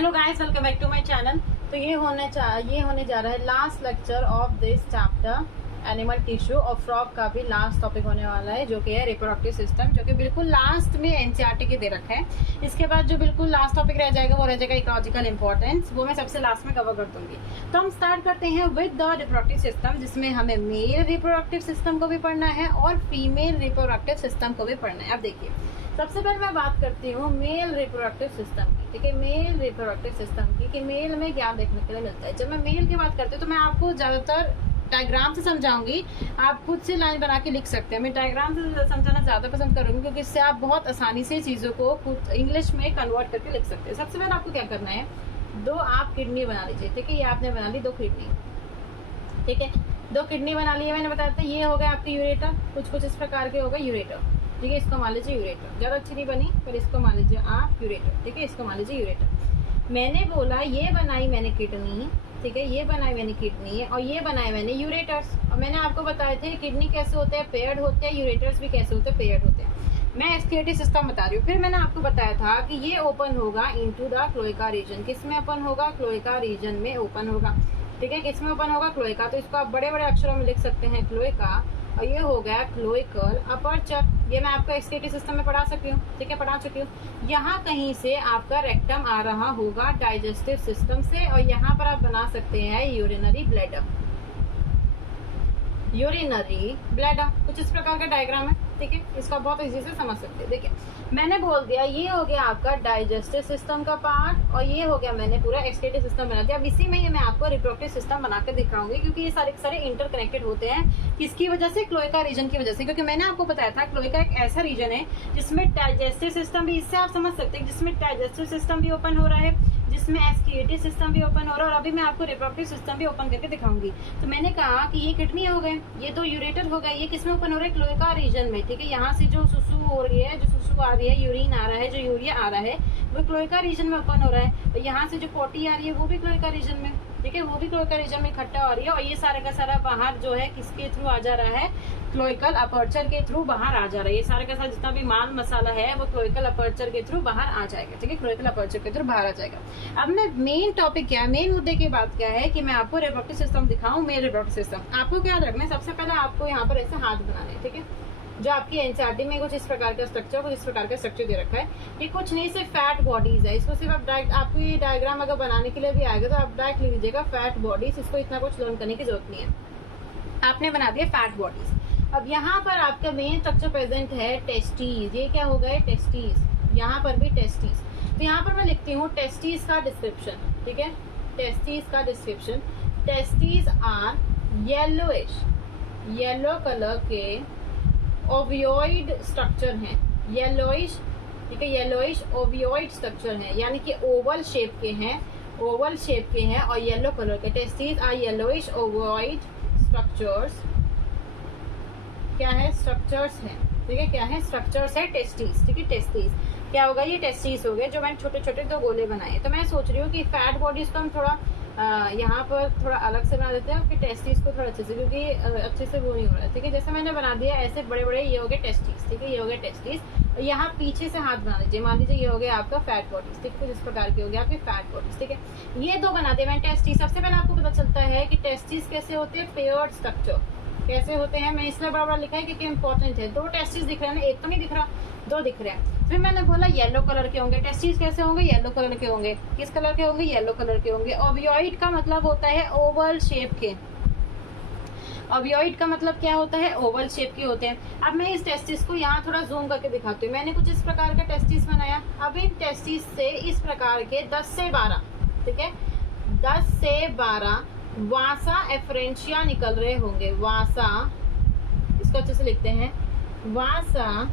Hello guys, welcome back to my channel. तो ये होने जा रहा है last lecture of this chapter animal tissue, और फ्रॉग का भी लास्ट टॉपिक होने वाला है जो कि है रिप्रोडक्टिव सिस्टम, जो कि बिल्कुल लास्ट में एनसीईआरटी के दे रखा है। इसके बाद जो बिल्कुल लास्ट टॉपिक रह जाएगा वो रह जाएगा इकोलॉजिकल इंपॉर्टेंस, वो मैं सबसे लास्ट में कवर कर दूंगी। तो हम स्टार्ट करते हैं विद द रिप्रोडक्टिव सिस्टम, जिसमें हमें मेल रिप्रोडक्टिव सिस्टम को भी पढ़ना है और फीमेल रिप्रोडक्टिव सिस्टम को भी पढ़ना है। अब देखिए, सबसे पहले मैं बात करती हूँ मेल रिप्रोडक्टिव सिस्टम की। ठीक है, मेल रिप्रोडक्टिव सिस्टम की कि मेल में क्या देखने के लिए मिलता है। जब मैं मेल की बात करती हूँ तो मैं आपको ज्यादातर डायग्राम से समझाऊंगी, आप खुद से लाइन बना के लिख सकते हैं। मैं डायग्राम से समझाना ज्यादा पसंद करूंगी क्योंकि इससे आप बहुत आसानी से चीजों को खुद इंग्लिश में कन्वर्ट करके लिख सकते हैं। सबसे पहले आपको क्या करना है, दो आप किडनी बना लीजिए। ठीक है, ये आपने बना ली दो किडनी। ठीक है, दो किडनी बना ली है, मैंने बताया था। ये हो गया आपके यूरेटर, कुछ इस प्रकार के होगा यूरेटर। ठीक है, इसको मान लीजिए यूरेटर। ज्यादा अच्छी नहीं बनी पर इसको मान लीजिए आप यूरेटर। ठीक है, इसको मान लीजिए यूरेटर। मैंने बोला ये बनाई मैंने किडनी, ठीक है, ये बनाई मैंने किडनी और ये बनाए मैंने यूरेटर्स। और मैंने आपको बताए थे किडनी कैसे होते हैं, पेयर्ड होते हैं, यूरेटर्स भी कैसे होते हैं, पेयर्ड होते हैं। मैं एक्सक्रीटरी सिस्टम बता रही हूँ। फिर मैंने आपको बताया था कि ये ओपन होगा इनटू द क्लोएका रीजन। किस में ओपन होगा? क्लोएका रीजन में ओपन होगा। ठीक है, किस में ओपन होगा? क्लोएका। तो इसको आप बड़े बड़े अक्षरों में लिख सकते हैं, क्लोएका। और ये हो गया क्लोइकल अपर्चर। ये मैं आपको एक्सक्रीटरी सिस्टम में पढ़ा सकती हूँ। ठीक है, पढ़ा चुकी हूँ। यहाँ कहीं से आपका रेक्टम आ रहा होगा डाइजेस्टिव सिस्टम से, और यहाँ पर आप बना सकते हैं यूरिनरी ब्लैडर। यूरिनरी ब्लैडर कुछ इस प्रकार का डायग्राम है। ठीक है, इसका बहुत इजी से समझ सकते हैं। देखिए, मैंने बोल दिया ये हो गया आपका डाइजेस्टिव सिस्टम का पार्ट, और ये हो गया मैंने पूरा एक्सक्रीटरी सिस्टम बना दिया। अब इसी में ये मैं आपको रिप्रोडक्टिव सिस्टम बनाकर दिखाऊंगी, क्योंकि ये सारे सारे इंटरकनेक्टेड होते हैं। किसकी वजह से? क्लोएका रीजन की वजह से। क्योंकि मैंने आपको बताया था क्लोएका एक ऐसा रीजन है जिसमें डाइजेस्टिव सिस्टम भी, इससे आप समझ सकते हैं, जिसमें डाइजेस्टिव सिस्टम भी ओपन हो रहा है, जिसमें एक्सक्रीटरी सिस्टम भी ओपन हो रहा है, और अभी मैं आपको रिप्रोडक्टिव सिस्टम भी ओपन करके दिखाऊंगी। तो मैंने कहा कि ये किडनी हो गए, ये दो यूरेटर हो गए, ये किसमें ओपन हो रहा है? क्लोएका रीजन में। ठीक है, यहाँ से जो सुसु हो रही है, जो सुसु आ रही है, यूरिन आ रहा है, जो यूरिया आ रहा है, वो क्लोएका रीजन में ओपन हो रहा है। और यहाँ से जो पोटी आ रही है वो भी क्लोएका रीजन में। ठीक है, वो भी क्लोएका रीजन में इकट्ठा हो रही है, और ये सारा का सारा बाहर जो है किसके थ्रू आ जा रहा है? क्लोइकल अपर्चर के थ्रू बाहर आ जा रहा है। ये सारा का सारा जितना भी माल मसाला है वो क्लोइकल अपर्चर के थ्रू बाहर आ जाएगा। ठीक है, क्लोइकल अपर्चर के थ्रू बाहर आ जाएगा। अब मैं मेन टॉपिक क्या है, मेन मुद्दे की बात क्या है कि मैं आपको रिप्रोडक्टिव सिस्टम दिखाऊं। मेन रिप्रोडक्टिव सिस्टम आपको क्या रखना है, सबसे पहले आपको यहाँ पर ऐसे हाथ बनाने हैं। ठीक है, जो आपकी एनसीईआरटी में कुछ इस प्रकार का स्ट्रक्चर, कुछ इस प्रकार का स्ट्रक्चर दे रखा है। ये कुछ नहीं, सिर्फ फैट बॉडीज है। इसको सिर्फ आप डायरेक्ट, आपको ये डायग्राम अगर बनाने के लिए भी आएगा तो आप डायरेक्ट लिख लीजिएगा फैट बॉडीज। इसको इतना कुछ लर्न करने की जरूरत नहीं है, आपने बना दिया फैट बॉडीज। अब यहाँ पर आपका मेन स्ट्रक्चर प्रेजेंट है टेस्टीज। ये क्या हो गए? टेस्टीज। यहाँ पर भी टेस्टीज। तो यहाँ पर मैं लिखती हूँ टेस्टीज का डिस्क्रिप्शन। ठीक है, टेस्टीज का description. Testes are yellowish, yellow colour के ओवियोइड स्ट्रक्चर हैं, येलोइश। ठीक है, येलोइश ओवियोइड स्ट्रक्चर हैं, यानी कि ओवल शेप के हैं, ओवल शेप के हैं और येलो कलर के। Testes are yellowish ovoid structures. क्या है? स्ट्रक्चर्स है। ठीक है, क्या है? स्ट्रक्चर्स है टेस्टीज। ठीक है, टेस्टीज क्या होगा? ये टेस्टीज हो गए, जो मैंने छोटे छोटे दो गोले बनाए। तो मैं सोच रही हूँ कि फैट बॉडीज को हम थोड़ा यहाँ पर थोड़ा अलग से बना देते हैं, फिर टेस्टीज को थोड़ा अच्छे से, क्योंकि अच्छे से वो नहीं हो रहा है। ठीक है, जैसे मैंने बना दिया ऐसे बड़े बड़े, ये हो गए टेस्टीज। ठीक है, ये हो गए टेस्टीज। और यहाँ पीछे से हाथ बना लीजिए, मान लीजिए ये हो गया आपका फैट बॉडीज। ठीक है, कुछ इस प्रकार की हो गया आपकी फैट बॉडीज। ठीक है, ये दो बना दिए मैंने टेस्टीज। सबसे पहले आपको पता चलता है कि टेस्टीज कैसे होते हैं, पेयर्ड स्ट्रक्चर कैसे होते हैं। मैं इसलिए बड़ा बड़ा लिखा है क्योंकि इंपॉर्टेंट है। दो टेस्टीज दिख रहे हैं ना, एक तो नहीं दिख रहा, दो दिख रहे हैं। फिर मैंने बोला येलो कलर के होंगे। टेस्टीज कैसे होंगे? येलो कलर के होंगे। किस कलर के होंगे? येलो कलर के होंगे। ओवियोइड का मतलब होता है ओवल शेप के। ओवियोइड का मतलब क्या होता है? ओवल शेप के होते हैं। अब मैं इस टेस्टिस को यहाँ थोड़ा जूम करके दिखाती हूँ। मैंने कुछ इस प्रकार का टेस्टिस बनाया। अब इन टेस्टिस से इस प्रकार के 10 से 12, ठीक है, 10 से 12 वासा एफरेंशिया निकल रहे होंगे। वासा, इसको अच्छे से लिखते हैं, वासा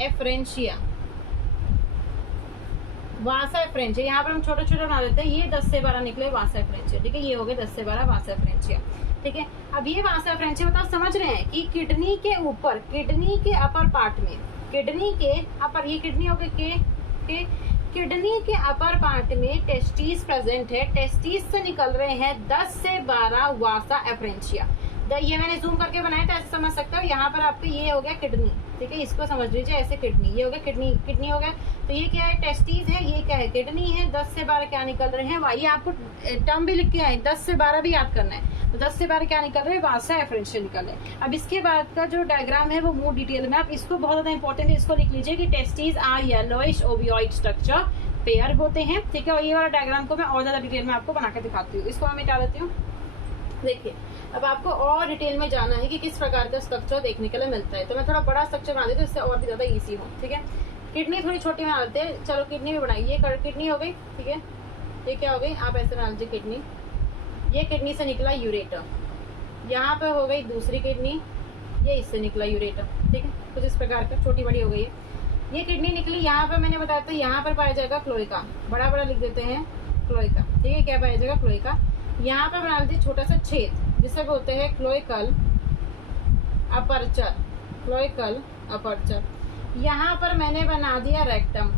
एफरेंशिया, वासा एफरेंशिया। यहाँ पर हम छोटे छोटे बना देते हैं। ये 10 से 12 निकले वासा एफरेंशिया। ठीक है, ये हो गए 10 से 12 वासा एफरेंशिया। ठीक है, अब ये वासा एफरेंशिया मतलब समझ रहे हैं कि किडनी के ऊपर, किडनी के अपर पार्ट में, किडनी के अपर, ये किडनी हो गए के किडनी के अपर पार्ट में टेस्टीज प्रेजेंट है। टेस्टीज से निकल रहे हैं 10 से 12 वासा एफरेंशिया। ये मैंने जूम करके बनाया था, ऐसे समझ सकते हो। यहाँ पर आपको ये हो गया किडनी, ठीक है, इसको समझ लीजिए ऐसे किडनी, ये हो गया किडनी, किडनी हो गया। तो ये क्या है, टेस्टीज है, ये क्या है, किडनी है। 10 से 12 क्या निकल रहे हैं, ये आपको टर्म भी लिख के आए, 10 से 12 भी याद करना है। तो 10 से 12 क्या निकल रहे हैं, वासा एफरेंशिया निकल रहे हैं। अब इसके बाद का जो डायग्राम है वो मोर डिटेल में, आप इसको बहुत ज्यादा इंपॉर्टेंट है, इसको लिख लीजिए कि testes are yellowish ovoid structure pair होते हैं, ठीक है। और ये वाला डायग्राम को मैं और ज्यादा डिटेल में आपको बना के दिखाती हूँ। इसको मैं मिटा देती हूँ। देखिए, अब आपको और डिटेल में जाना है कि किस प्रकार का स्ट्रक्चर देखने के लिए मिलता है, तो मैं थोड़ा बड़ा स्ट्रक्चर बना देती हूँ, इससे और भी ज्यादा इजी हो, ठीक है। किडनी थोड़ी छोटी बना देते हैं, चलो किडनी भी बनाई, ये किडनी हो गई, ठीक है। ये क्या हो गई, आप ऐसे बना लीजिए किडनी। ये किडनी से निकला यूरेटर, यहाँ पे हो गई दूसरी किडनी, ये इससे निकला यूरेटर, ठीक है। कुछ इस प्रकार का, छोटी बड़ी हो गई है। ये किडनी निकली, यहाँ पर मैंने बताया था, यहाँ पर पाया जाएगा क्लोएका, बड़ा बड़ा लिख देते हैं क्लोएका, ठीक है। क्या पाया जाएगा, क्लोएका। यहाँ पर बना लेते छोटा सा छेद, जिसे बोलते हैं क्लोइकल अपर्चर, क्लोइकल अपर्चर। यहाँ पर मैंने बना दिया रेक्टम,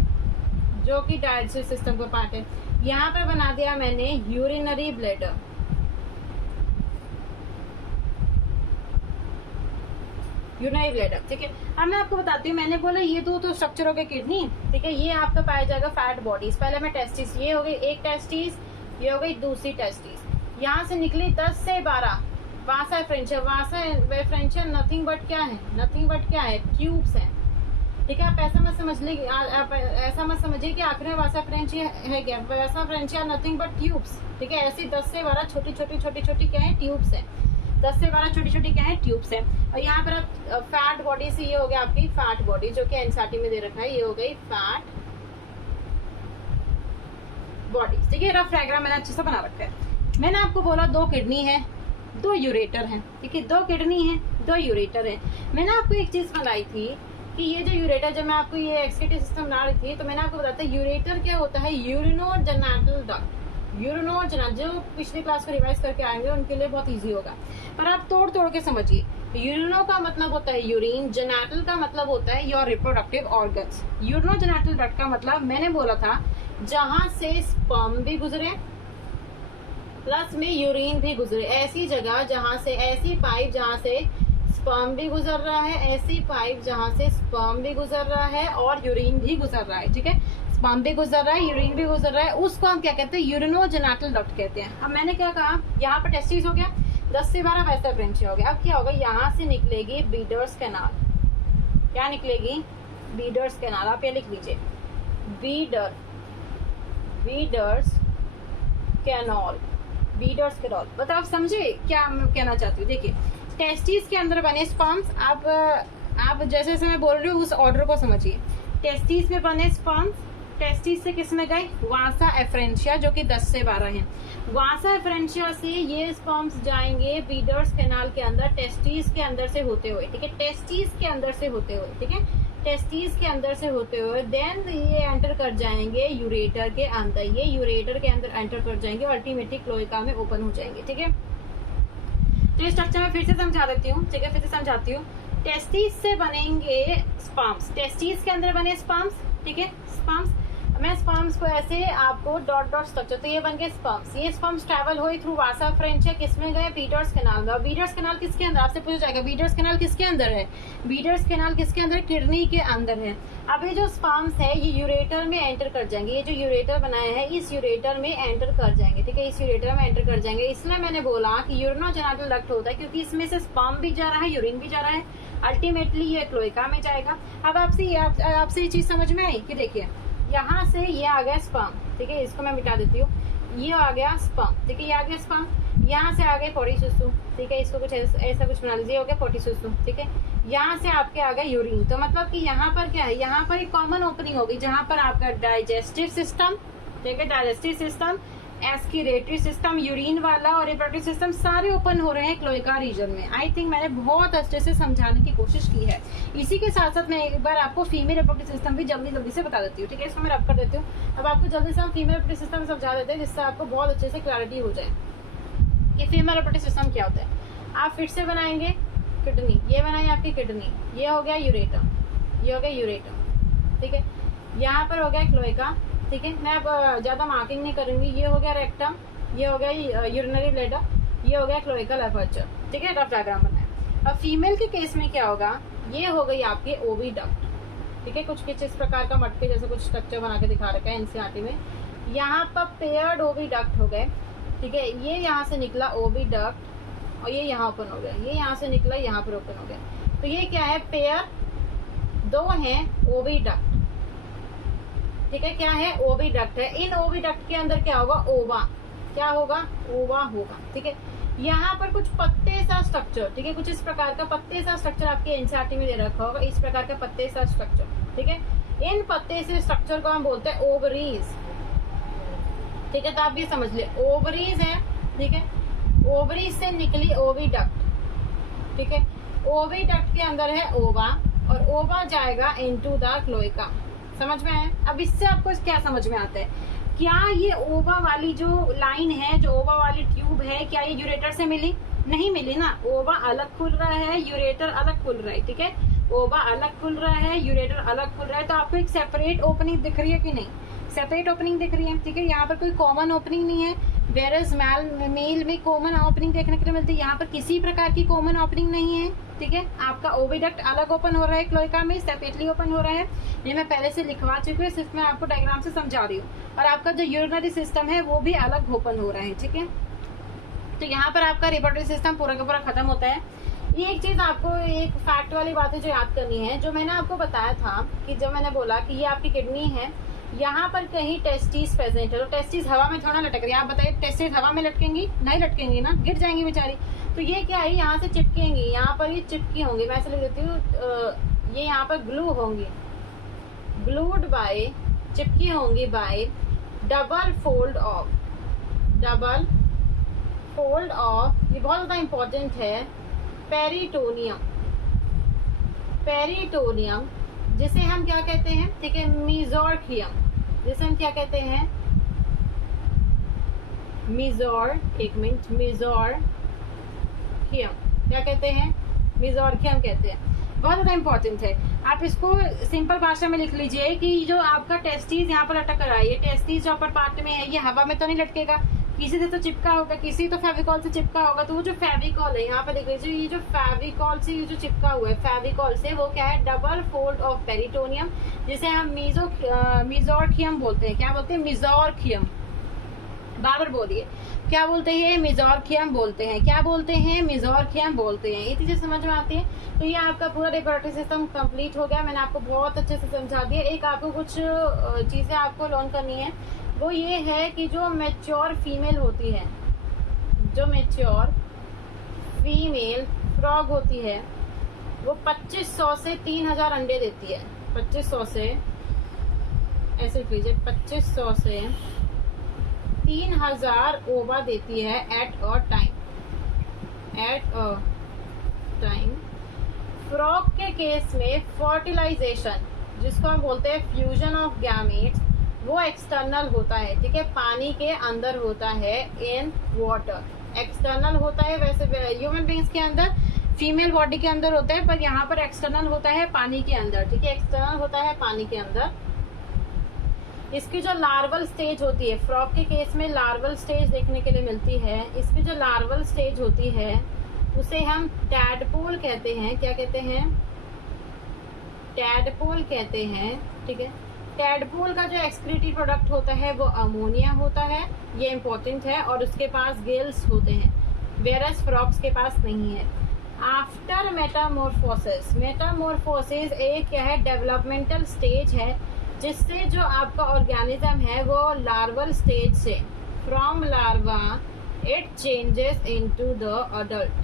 जो कि डाइजेस्टिव सिस्टम का पार्ट है। यहाँ पर बना दिया मैंने यूरिनरी ब्लैडर, यूरिनरी ब्लैडर, ठीक है। अब मैं आपको बताती हूँ, मैंने बोला ये दो तो स्ट्रक्चर हो गए किडनी, ठीक है। ये आपका पाया जाएगा फैट बॉडीज। पहले मैं टेस्टिस, ये हो गई एक टेस्टिस, ये हो गई दूसरी टेस्टिस। यहाँ से निकली 10 से 12 vasa efferentia. Vasa efferentia nothing but क्या है, नथिंग बट क्या है, ट्यूब्स है, ठीक है। आप ऐसा मत समझ लीजिए, आप ऐसा मत समझिए कि आखिर में वासा एफरेंशिया है क्या, वासा एफरेंशिया नथिंग बट ट्यूब्स, ठीक है। ऐसी 10 से 12 छोटी छोटी क्या है, ट्यूब्स है। 10 से 12 छोटी छोटी क्या है, ट्यूब्स है। और यहाँ पर आप फैट बॉडी से, ये हो गया आपकी फैट बॉडी, जो कि एनसीईआरटी में दे रखा है, ये हो गई फैट बॉडी, ठीक है। रफ डायग्राम मैंने अच्छे से बना रखा है। मैंने आपको बोला 2 किडनी है, 2 यूरेटर है, ठीक है। 2 किडनी है, 2 यूरेटर है। मैंने आपको एक चीज बनाई थी कि ये जो यूरेटर, जब मैं आपको ये एक्सक्रीटरी सिस्टम बना रही थी, तो मैंने आपको बताया था यूरेटर क्या होता है, यूरिनोजेनिटल डक्ट। यूरिनोजेनिटल, जो पिछली क्लास को रिवाइज करके आएंगे उनके लिए बहुत इजी होगा, पर आप तोड़ तोड़ के समझिए। यूरिनो का मतलब होता है यूरिन, जेनिटल का मतलब होता है your reproductive organs. Urinogenital duct का मतलब मैंने बोला था जहां से स्पर्म भी गुजरे प्लस में यूरिन भी गुजरे, ऐसी जगह जहां से, ऐसी पाइप जहां से स्पर्म भी गुजर रहा है, ऐसी पाइप जहां से स्पर्म भी गुजर रहा है और यूरिन भी गुजर रहा है, ठीक है। स्पर्म भी गुजर रहा है, यूरिन भी गुजर रहा है, उसको हम क्या कहते हैं, यूरिनोजेनिटल डक्ट कहते हैं। अब मैंने क्या कहा, यहाँ पर टेस्टिस हो गया, 10 से 12 वैसा एफरेंशिया हो गया। अब क्या होगा, यहाँ से निकलेगी बीडर्स कैनाल। क्या निकलेगी, बीडर्स कैनाल। आप ये लिख लीजिए, बीडर्स कैनाल, बीडर्स कैनाल। मतलब आप समझे क्या मैं कहना चाहती हूँ। देखिए, टेस्टिस के अंदर बने स्पर्म्स, आप जैसे जैसे मैं बोल रही हूँ उस ऑर्डर को समझिए। टेस्टिस में बने स्पर्म्स, टेस्टिस से किस में गए, वासा एफरेंशिया, जो कि 10 से 12 है। वासा एफरेंशिया से ये स्पर्म्स जाएंगे बीडर्स कैनाल के अंदर, टेस्टिस के अंदर से होते हुए, ठीक है। टेस्टिस के अंदर से होते हुए, ठीक है, टेस्टिस के अंदर से होते हुए देन ये एंटर कर जाएंगे यूरेटर के अंदर। ये यूरेटर के अंदर एंटर कर जाएंगे और अल्टीमेटली क्लोएका में ओपन हो जाएंगे, ठीक है। तो ये स्ट्रक्चर मैं फिर से समझा देती हूँ, ठीक है, फिर से समझाती हूँ। टेस्टिस से बनेंगे स्पर्म्स, टेस्टिस के अंदर बने स्पर्म्स, ठीक है, स्पर्म्स। मैं स्पर्म्स को ऐसे आपको डॉट डॉट स्ट्रक्चर, तो ये बन गए स्पर्म्स। ये स्पर्म्स ट्रैवल हुई थ्रू वासा एफरेंशिया, किसमें गए, बीडर्स कैनाल में। और बीडर्स कैनाल किसके अंदर, आपसे पूछा जाएगा बीडर्स कैनाल किसके अंदर है, बीडर्स कैनाल किसके अंदर, किडनी के अंदर है। अब ये जो स्पर्म्स है ये यूरेटर में एंटर कर जाएंगे, ये जो यूरेटर बनाया है इस यूरेटर में एंटर कर जाएंगे, ठीक है, इस यूरेटर में एंटर कर जाएंगे। इसलिए मैंने बोला कि यूरिनोजेनिटल डक्ट होता है, क्योंकि इसमें से स्पर्म भी जा रहा है, यूरिन भी जा रहा है, अल्टीमेटली ये क्लोएका में जाएगा। अब आपसे ये चीज समझ में आई कि देखिए, यहाँ से ये आ गया स्पर्म, ठीक है, इसको मैं मिटा देती हूँ, ये आ गया स्पर्म, ठीक है, ये आ गया स्पर्म। यहाँ से आ गए पोटीसिस्टू, ठीक है, इसको कुछ ऐसा कुछ बना लीजिए, हो गया पोटीसिस्टू, ठीक है। यहाँ से आपके आ गए यूरिन, तो मतलब कि यहाँ पर क्या है, यहाँ पर एक कॉमन ओपनिंग होगी जहाँ पर आपका डाइजेस्टिव सिस्टम, ठीक है, डाइजेस्टिव सिस्टम, एस्किरेटरी सिस्टम, यूरिन वाला और रिप्रोडक्टिव सिस्टम सारे ओपन हो रहे हैं क्लोएका रीजन में। आई थिंक मैंने बहुत अच्छे से समझाने की कोशिश की है। इसी के साथ साथ मैं एक बार आपको फीमेल रिप्रोडक्टिव सिस्टम भी जल्दी से बता देती हूँ, ठीक है, इसको मैं रब कर देती हूँ। अब आपको जल्दी से हम फीमेल रिप्रोडक्टिव सिस्टम समझा देते हैं, जिससे आपको बहुत अच्छे से क्लैरिटी हो जाए कि फीमेल रिप्रोडक्टिव सिस्टम क्या होता है। आप फिर से बनाएंगे किडनी, ये बनाई आपकी किडनी, ये हो गया यूरेटर, ये हो गया यूरेटर, ठीक है। यहाँ पर हो गया क्लोएका, ठीक है। मैं अब ज्यादा मार्किंग नहीं करूंगी। ये हो गया रेक्टम, ये हो गया यूरिनरी ब्लैडर, ये हो गया क्लोइकल अपर्चर, ठीक है, रफ डायग्राम बनाया। अब फीमेल के केस में क्या होगा, ये हो गई आपकी ओविडक्ट, ठीक है, कुछ इस प्रकार का मटके जैसे कुछ स्ट्रक्चर बना के दिखा रखा है एनसीईआरटी में। यहाँ पर पेयर्ड ओविडक्ट हो गए, ठीक है, ये यहाँ से निकला ओविडक्ट और ये यहाँ ओपन हो गया, ये यहाँ से निकला यहाँ पर ओपन हो गया। तो ये क्या है, पेयर दो हैं ओविडक्ट, ठीक है, क्या है, ओविडक्ट है। इन ओविडक्ट के अंदर क्या होगा, ओवा, क्या होगा, ओवा होगा, ठीक है। यहाँ पर कुछ पत्ते सा स्ट्रक्चर, ठीक है, कुछ इस प्रकार का पत्ते सा स्ट्रक्चर आपके एनसीईआरटी में दे रखा होगा, इस प्रकार का पत्ते सा स्ट्रक्चर, ठीक है। इन पत्ते से स्ट्रक्चर को हम बोलते हैं ओवरीज, ठीक है। तो आप ये समझ ले, ओवरीज है, ठीक है, ओवरीज से निकली ओविडक्ट, ठीक है, ओविडक्ट के अंदर है ओवा और ओवा जाएगा इनटू द क्लोइका, समझ में आया। अब इससे आपको क्या समझ में आता है, क्या ये ओवा वाली जो लाइन है, जो ओवा वाली ट्यूब है, क्या ये यूरेटर से मिली, नहीं मिली ना। ओवा अलग खुल रहा है, यूरेटर अलग खुल रहा है, ठीक है, ओवा अलग खुल रहा है, यूरेटर अलग खुल रहा है। तो आपको एक सेपरेट ओपनिंग दिख रही है कि नहीं, सेपरेट ओपनिंग दिख रही है, ठीक है। यहाँ पर कोई कॉमन ओपनिंग नहीं है, वेरस मेल में कॉमन ओपनिंग देखने के लिए मिलती है, यहाँ पर किसी प्रकार की कॉमन ओपनिंग नहीं है, ठीक है। आपका ओविडक्ट अलग ओपन हो रहा है, क्लोइका में सेपरेटली ओपन हो रहा है। ये मैं पहले से लिखवा चुकी हूँ, सिर्फ मैं आपको डायग्राम से समझा रही हूँ। और आपका जो यूरिनरी सिस्टम है वो भी अलग ओपन हो रहा है, ठीक है। तो यहाँ पर आपका रिप्रोडक्टिव सिस्टम पूरा का पूरा खत्म होता है। ये एक चीज आपको, एक फैक्ट वाली बात है जो याद करनी है, जो मैंने आपको बताया था कि जब मैंने बोला कि ये आपकी किडनी है, यहाँ पर कहीं टेस्टिस प्रेजेंट है, तो टेस्टिस हवा में थोड़ा लटक रही है। आप बताइए, टेस्टिस हवा में लटकेंगी, नहीं लटकेंगी ना, गिर जाएंगी बेचारी। तो ये क्या है, यहाँ से चिपकेंगी, यहाँ पर ये चिपकी होंगी, मैं ऐसे लिख देती हूँ, ये यहाँ पर ग्लू होंगी, ग्लूड बाय, चिपकी होंगी bye double fold of, double fold of, ये बहुत ज्यादा इंपॉर्टेंट है, पेरिटोनियम, पेरिटोनियम जिसे हम क्या कहते हैं, ठीक है, मेसोर्कियम, जिसे हम क्या कहते हैं, एक मिनट, मेसोर्कियम, क्या कहते हैं, मेसोर्कियम कहते हैं। बहुत ज्यादा इंपॉर्टेंट है, आप इसको सिंपल भाषा में लिख लीजिए कि जो आपका टेस्टिस यहाँ पर लटक रहा है, ये टेस्टिस जो अपर पार्ट में है, ये हवा में तो नहीं लटकेगा, किसी से तो चिपका होगा, किसी तो फेविकॉल से चिपका होगा। तो वो जो फेविकॉल है, यहाँ पर देख लीजिए, ये जो फेविकॉल से ये जो चिपका हुआ है, फेविकॉल से, वो क्या है, डबल फोल्ड ऑफ पेरिटोनियम, जिसे हम मेसोर्कियम बोलते हैं। क्या बोलते हैं, मेसोर्कियम, बार बोलिए, क्या बोलते हैं, मेसोर्कियम बोलते हैं, क्या बोलते हैं, मेसोर्कियम बोलते हैं। ये चीजें समझ में आती है। तो ये आपका पूरा रिप्रोडक्टिव सिस्टम कंप्लीट हो गया, मैंने आपको बहुत अच्छे से समझा दिया। एक आपको कुछ चीजें आपको लर्न करनी है, वो ये है कि जो मैच्योर फीमेल होती है, जो मैच्योर फीमेल फ्रॉग होती है, वो 2500 से 3000 अंडे देती है। 2500 से, ऐसे लिख लीजिए, 2500 से 3000 ओवा देती है at a time, at a time. Frog के केस में फर्टिलाइजेशन, जिसको हम बोलते हैं फ्यूजन ऑफ गैमेट्स, वो एक्सटर्नल होता है, ठीक है, पानी के अंदर होता है, इन वाटर, एक्सटर्नल होता है। वैसे ह्यूमन बींग्स के अंदर, फीमेल बॉडी के अंदर होता है, पर यहाँ पर एक्सटर्नल होता है पानी के अंदर, ठीक है, एक्सटर्नल होता है पानी के अंदर। इसकी जो लार्वल स्टेज होती है, फ्रॉग के केस में लार्वल स्टेज देखने के लिए मिलती है। इसकी जो लार्वल स्टेज होती है उसे हम टैडपोल कहते हैं। क्या कहते हैं, टैडपोल कहते हैं, ठीक है। टैडपोल का जो एक्सक्रीटरी प्रोडक्ट होता है वो अमोनिया होता है, ये इंपॉर्टेंट है, और उसके पास गिल्स होते हैं, वेरस फ्रॉग्स के पास नहीं है। आफ्टर मेटामॉर्फोसिस, मेटामॉर्फोसिस एक क्या है, डेवलपमेंटल स्टेज है, जिससे जो आपका ऑर्गेनिज्म है वो लार्वल स्टेज से, from larva it changes into the adult,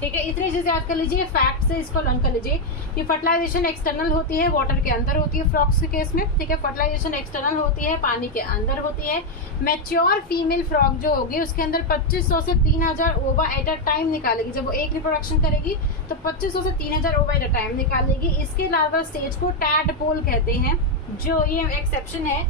ठीक है। इतनी चीजें याद कर लीजिए, फैक्ट से इसको लर्न कर लीजिए कि फर्टिलाइजेशन एक्सटर्नल होती है, वाटर के अंदर होती है फ्रॉग्स के केस में, ठीक है। फर्टिलाइजेशन एक्सटर्नल होती है, पानी के अंदर होती है। मैच्योर फीमेल फ्रॉग जो होगी उसके अंदर 2500 से 3000 ओवा एट अ टाइम निकालेगी। जब वो एक रिप्रोडक्शन करेगी तो 2500 से 3000 ओवा एट अ टाइम निकालेगी। इसके लार्वल स्टेज को टैडपोल कहते हैं। जो ये एक्सेप्शन है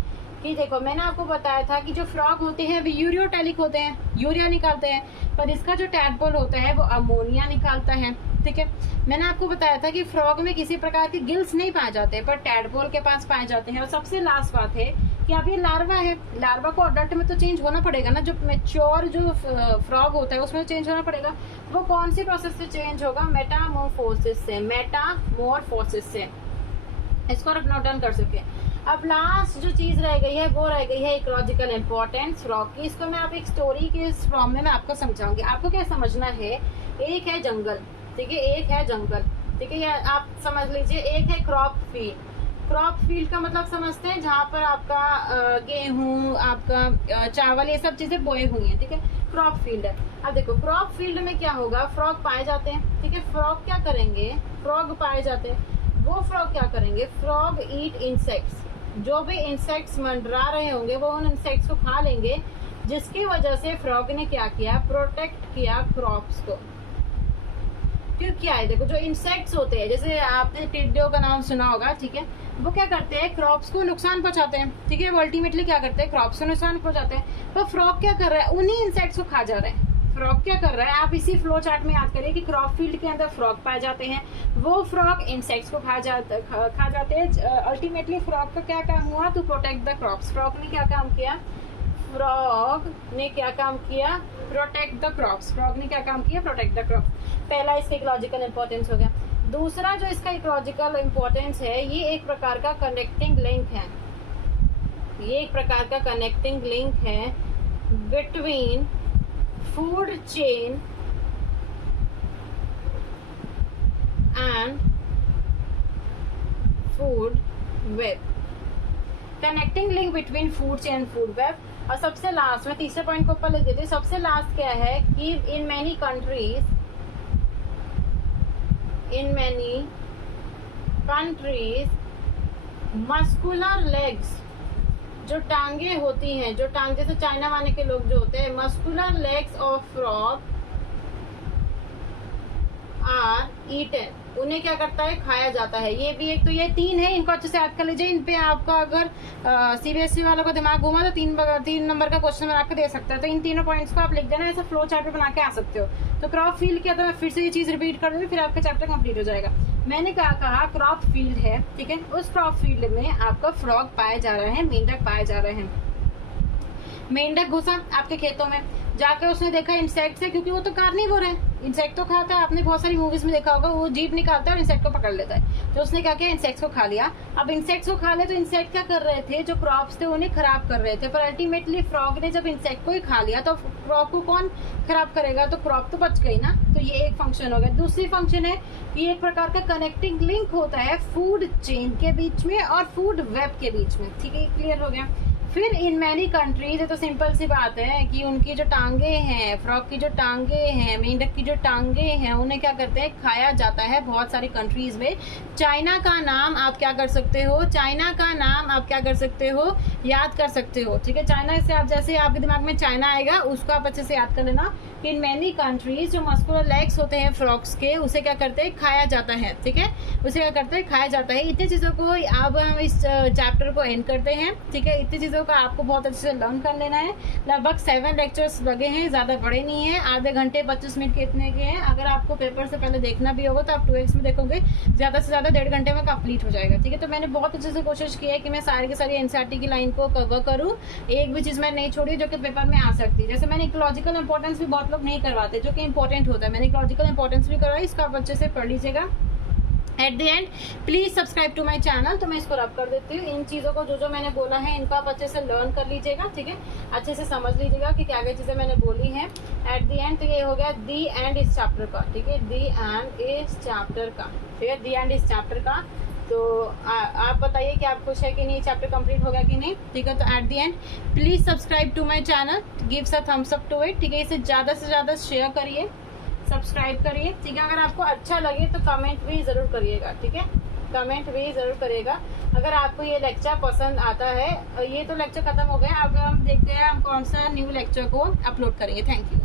कि देखो, मैंने आपको बताया था कि जो फ्रॉग होते हैं वे यूरियोटेलिक होते हैं, यूरिया निकालते हैं, पर इसका जो टैडपोल होता है वो अमोनिया निकालता है, ठीक है। मैंने आपको बताया था कि फ्रॉग में किसी प्रकार के गिल्स नहीं पाए जाते, पर टैडपोल के पास पाए जाते हैं। और सबसे लास्ट बात है कि अब ये लार्वा है, लार्वा को अडल्ट में तो चेंज होना पड़ेगा ना, जो मैच्योर जो फ्रॉग होता है उसमें चेंज होना पड़ेगा। वो कौन सी प्रोसेस से चेंज होगा? मेटामॉर्फोसिस से, मेटामॉर्फोसिस से। इसको आप नोट डाउन कर सके। अब लास्ट जो चीज रह गई है वो रह गई है इकोलॉजिकल इंपॉर्टेंस फ्रॉग की। इसको मैं आप एक स्टोरी के इस फॉर्म में मैं आपको समझाऊंगी। आपको क्या समझना है, एक है जंगल, ठीक है, एक है जंगल, ठीक है, या आप समझ लीजिए एक है क्रॉप फील्ड। क्रॉप फील्ड का मतलब समझते हैं जहाँ पर आपका गेहूं, आपका चावल, ये सब चीजें बोए हुई हैं, ठीक है, क्रॉप फील्ड है। अब देखो क्रॉप फील्ड में क्या होगा, फ्रॉग पाए जाते हैं, ठीक है। फ्रॉग क्या करेंगे, फ्रॉग पाए जाते हैं, वो फ्रॉग क्या करेंगे, फ्रॉग ईट इंसेक्ट्स। जो भी इंसेक्ट्स मंडरा रहे होंगे वो उन इंसेक्ट्स को खा लेंगे, जिसकी वजह से फ्रॉग ने क्या किया, प्रोटेक्ट किया क्रॉप्स को। क्यों क्या है, देखो जो इंसेक्ट्स होते हैं, जैसे आपने टिड्डियों का नाम सुना होगा, ठीक है, वो क्या करते हैं, क्रॉप्स को नुकसान पहुंचाते हैं, ठीक है, वो अल्टीमेटली क्या करते हैं, क्रॉप्स को नुकसान पहुंचाते हैं। तो फ्रॉग क्या कर रहा है, उन्हीं इंसेक्ट्स को खा जा रहे हैं। फ्रॉग क्या कर रहा है, आप इसी फ्लो चार्ट में याद करिए कि क्रॉप फील्ड के अंदर फ्रॉग पाए जाते हैं, वो फ्रॉग इंसेक्ट्स को खा जाते हैं। अल्टीमेटली फ्रॉग का क्या काम हुआ, to protect the crops. Frog ने क्या काम किया, फ्रॉग ने क्या काम किया, प्रोटेक्ट द क्रॉप्स। फ्रॉग ने क्या काम किया, प्रोटेक्ट द क्रॉप्स। पहला इसका इकोलॉजिकल इंपॉर्टेंस हो गया। दूसरा जो इसका इकोलॉजिकल इंपॉर्टेंस है, ये एक प्रकार का कनेक्टिंग लिंक है, ये एक प्रकार का कनेक्टिंग लिंक है between food chain and food web. Connecting link between food chain and food web. और सबसे लास्ट में तीसरे पॉइंट को ऊपर लिख देते हैं। सबसे लास्ट क्या है कि in many countries muscular legs, जो टांगे होती हैं, जो टांग जैसे चाइना वाने के लोग जो होते हैं, muscular legs of frog are eaten, उन्हें क्या करता है, खाया जाता है। ये भी एक, तो ये तीन है, इनको अच्छे से याद कर लीजिए। इन पे आपका अगर सीबीएसई वालों को दिमाग घूमा तो तीन नंबर का क्वेश्चन बना के दे सकता है। तो इन तीनों पॉइंट्स को आप लिख देना, ऐसा फ्लो चार्ट पे बना के आ सकते हो। तो क्रॉप फील्ड क्या, तो मैं फिर से ये चीज रिपीट कर दूंगी, फिर आपका चैप्टर कंप्लीट हो जाएगा। मैंने क्या कहा, क्रॉप फील्ड है, ठीक है, उस क्रॉप फील्ड में आपका फ्रॉग पाया जा रहा है, मेंढक पाए जा रहे हैं। मेंढक घुसा आपके खेतों में, जाकर उसने देखा इंसेक्ट्स है, क्योंकि वो तो कार्निवोर है, इंसेक्ट तो खाता है। आपने बहुत सारी मूवीज में देखा होगा, वो जीभ निकालता है और इंसेक्ट को पकड़ लेता है। तो उसने क्या किया, इंसेक्ट्स को खा लिया। अब इंसेक्ट्स को खा ले तो इंसेक्ट क्या कर रहे थे, जो क्रॉप्स थे उन्हें खराब कर रहे थे। पर अल्टीमेटली फ्रॉग ने जब इंसेक्ट को ही खा लिया तो क्रॉप को कौन खराब करेगा, तो क्रॉप तो बच गई ना। तो ये एक फंक्शन हो गया। दूसरी फंक्शन है कि एक प्रकार का कनेक्टिंग लिंक होता है फूड चेन के बीच में और फूड वेब के बीच में, ठीक है, क्लियर हो गया। फिर इन मैनी कंट्रीज, है तो सिंपल सी बात है कि उनकी जो टांगे हैं, फ्रॉग की जो टांगे हैं, मेंढक की जो टांगे हैं, उन्हें क्या करते हैं, खाया जाता है बहुत सारी कंट्रीज में। चाइना का नाम आप क्या कर सकते हो, चाइना का नाम आप क्या कर सकते हो, याद कर सकते हो, ठीक है। चाइना से आप जैसे आपके दिमाग में चाइना आएगा, उसको आप अच्छे से याद कर लेना कि इन मैनी कंट्रीज जो मस्कुलर लेग्स होते हैं फ्रॉग्स के, उसे क्या करते हैं, खाया जाता है, ठीक है, उसे क्या करते हैं, खाया जाता है। इतनी चीजों को अब हम इस चैप्टर को एंड करते हैं, ठीक है। इतनी चीजों का आपको बहुत अच्छे से लर्न कर लेना है। लगभग 7 लेक्चर्स लगे हैं, ज्यादा बड़े नहीं है, आधे घंटे 25 मिनट के इतने के हैं। अगर आपको पेपर से पहले देखना भी होगा तो आप 2x में देखोगे, ज्यादा से ज्यादा 1.5 घंटे में कंप्लीट हो जाएगा, ठीक है। तो मैंने बहुत अच्छे से कोशिश की है कि मैं सारी की सारी एनसीईआरटी की लाइन को कवर करूँ, एक भी चीज मैं नहीं छोड़ी जो कि पेपर में आ सकती है। जैसे मैंने इकोलॉजिकल इंपॉर्टेंस भी बहुत लोग नहीं करवाते, जो कि इंपॉर्टेंट होता है, मैंने इकोलॉजिकल इंपॉर्टेंस भी करवाई, इसका आप अच्छे से पढ़ लीजिएगा। At the end please subscribe to my channel. तो मैं इसको रब कर देती हूँ। इन चीजों को जो मैंने बोला है, इनको आप अच्छे से लर्न कर लीजिएगा, ठीक है, अच्छे से समझ लीजिएगा कि क्या क्या चीजें मैंने बोली हैं। एट द एंड तो ये हो गया दी एंड इस चैप्टर का, ठीक है, दी एंड इस चैप्टर का, ठीक है, दी एंड इस चैप्टर का। तो आप बताइए कि आप खुश है कि नहीं, चैप्टर कंप्लीट हो गया कि नहीं, ठीक है। तो at the end please subscribe to my channel, gives a thumbs up to it, ठीक है। इसे ज्यादा से ज्यादा शेयर करिए, सब्सक्राइब करिए, ठीक है। अगर आपको अच्छा लगे तो कमेंट भी जरूर करिएगा, ठीक है, कमेंट भी जरूर करिएगा। अगर आपको ये लेक्चर पसंद आता है, ये तो लेक्चर खत्म हो गया, अब हम देखते हैं हम कौन सा न्यू लेक्चर को अपलोड करेंगे। Thank you.